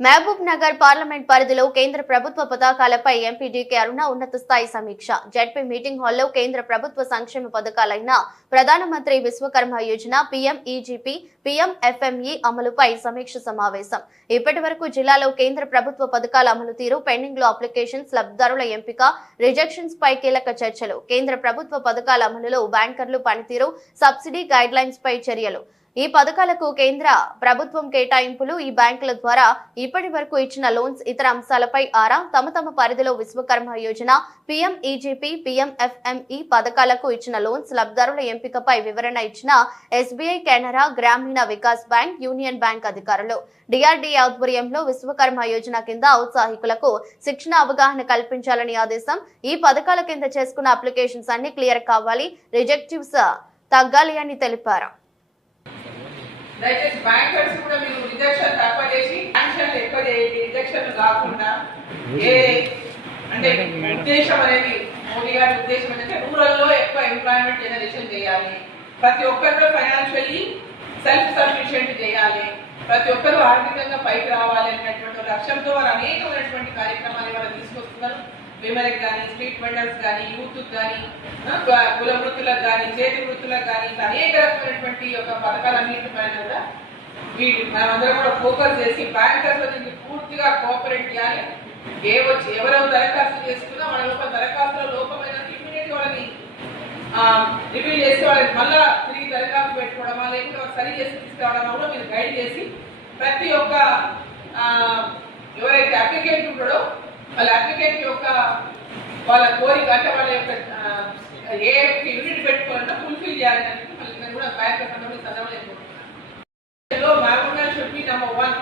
Mahabub Nagar parliament పరిధిలో కేంద్ర ప్రభుత్వ పథకాలపై ఎంపీ డీకే అరుణ ఉన్నత స్థాయి సమీక్ష. జడ్పీ మీటింగ్ హాల్లో కేంద్ర ప్రభుత్వ సంక్షేమ పథకాలైన ప్రధానమంత్రి Vishwakarma Yojana PM EGP PM FME అమలుపై సమీక్ష సమావేశం. ఇప్పటి వరకు జిల్లాలో కేంద్ర ప్రభుత్వ పథకాల అమలు తీరు పెండింగ్లో అప్లికేషన్స్ లబ్ధిదారుల ఎంపిక రిజెక్షన్స్ పై కీలక చర్చలు. కేంద్ర ప్రభుత్వ పథకాల అమలులో బ్యాంకర్లు పనితీరు సబ్సిడీ గైడ్ లైన్స్ పై చర్యలు. ఈ పథకాలకు కేంద్ర ప్రభుత్వం కేటాయింపులు ఈ బ్యాంకుల ద్వారా ఇప్పటి వరకు ఇచ్చిన లోన్స్ ఇతర అంశాలపై ఆరా తమ తమ పరిధిలో Vishwakarma Yojana PM EGP PM FME పథకాలకు ఇచ్చిన లోన్స్ లబ్ధిదారుల ఎంపికపై వివరణ ఇచ్చిన SBI Canara Grameena Vikas bank union bank అధికారులు. డిఆర్డీఏ ఆధ్వర్యంలో విశ్వకర్మ యోజన కింద ఔత్సాహికులకు శిక్షణ అవగాహన కల్పించాలని ఆదేశం. ఈ పథకాల కింద చేసుకున్న అప్లికేషన్స్ అన్ని క్లియర్ కావాలి. రిజెక్టివ్స్ తగ్గాలి అని తెలిపారు. దయచేసి బ్యాంకర్స్ కూడా మీరు రిజెక్షన్ తక్కువ చేసి శాంక్షన్లు ఎక్కువ చేయండి రిజెక్షన్ కాకుండా ఏ అంటే ఉద్దేశం అనేది మోడీ గారి ఉద్దేశం ఏంటంటే రూరల్లో ఎక్కువ ఎంప్లాయ్మెంట్ జనరేషన్ చేయాలి. ప్రతి ఒక్కరిలో ఫైనాన్షియల్లీ సెల్ఫ్ సఫిషియెంట్ చేయాలి. ప్రతి ఒక్కరు ఆర్థికంగా పైకి రావాలి అనేటువంటి లక్ష్యంతో వారు అనేకమైనటువంటి కార్యక్రమాలు వారు తీసుకొస్తున్నారు. విమెన్కి కానీ స్ట్రీట్ వెండర్స్ కానీ యూత్ కానీ కుల వృత్తులకు కానీ చేతి వృత్తులకు కానీ అనేక రకమైనటువంటి యొక్క పథకాలన్నింటి పైన కూడా వీటి మనమందరం కూడా ఫోకస్ చేసి బ్యాంకర్స్ అనేది పూర్తిగా కోఆపరేట్ చేయాలి. ఏ వచ్చి ఎవరెవరు దరఖాస్తు చేసుకున్నా మన లోపల దరఖాస్తులో లోపమైన ఇమీడియట్ వాళ్ళని రివ్యూ చేసి వాళ్ళకి మళ్ళా తిరిగి దరఖాస్తు పెట్టుకోవడమా లేకపోతే సరి చేసి తీసుకురావడమా కూడా మీరు గైడ్ చేసి ప్రతి ఒక్క ఎవరైతే అప్లికేట్ ఉంటాడో వాళ్ళ అప్లికెంట్ యొక్క వాళ్ళ కోరిక అంటే వాళ్ళ యొక్క ఏ యూనిట్ పెట్టుకోవాలన్నా ఫుల్ఫిల్ చేయాలని మళ్ళీ కూడా bank account చదవలేకపోతున్నాను Mahabubnagar should be number one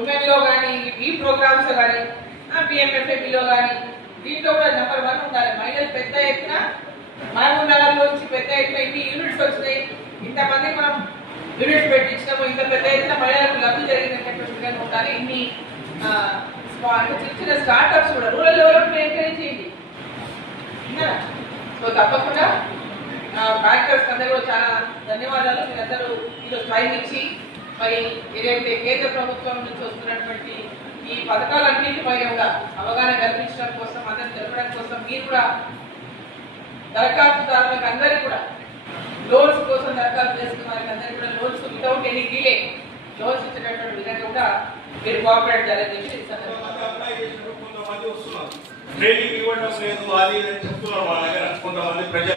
women కానీ ఈ ప్రోగ్రామ్స్ కానీ పిఎంఎఫ్ఏబిలో కానీ దీంట్లో కూడా నెంబర్ వన్ ఉండాలి. మహిళలు పెద్ద ఎత్తున మహబూబ్నగర్లోంచి పెద్ద ఎత్తున ఇన్ని యూనిట్స్ వచ్చినాయి. ఇంతమంది మనం యూనిట్స్ పెట్టించినాము. ఇంత పెద్ద ఎత్తున మహిళలకు లబ్ధి జరిగిందని చెప్పేసి ఉండాలి. ఇన్ని చిన్న చిన్న స్టార్ట్అప్స్ కూడా రూరల్ డెవలప్మెంట్ ఎంకరేజ్ చేయండి? సో తప్పకుండా బ్యాంకర్స్ అందరూ కూడా చాలా ధన్యవాదాలు. మీరందరూ ఈరోజు టైం ఇచ్చి మరి ఏదైతే కేంద్ర ప్రభుత్వం నుంచి వస్తున్నటువంటి ఈ పథకాలన్నింటిపై కూడా అవగాహన కల్పించడం కోసం అందరిని తెలపడం కోసం మీరు కూడా దరఖాస్తుదారులకు అందరికీ కూడా లోన్స్ కోసం దరఖాస్తు చేసుకున్న వారికి అందరికీ కూడా loans without any delay loans ఇచ్చేటటువంటి విధంగా కూడా మీరు కోఆపరేట్ చేయాలని చెప్పి ట్రైనింగ్ ఇవ్వడం లేదు అది చెప్తున్నారు మా దగ్గర. కొంతమంది ప్రజలు.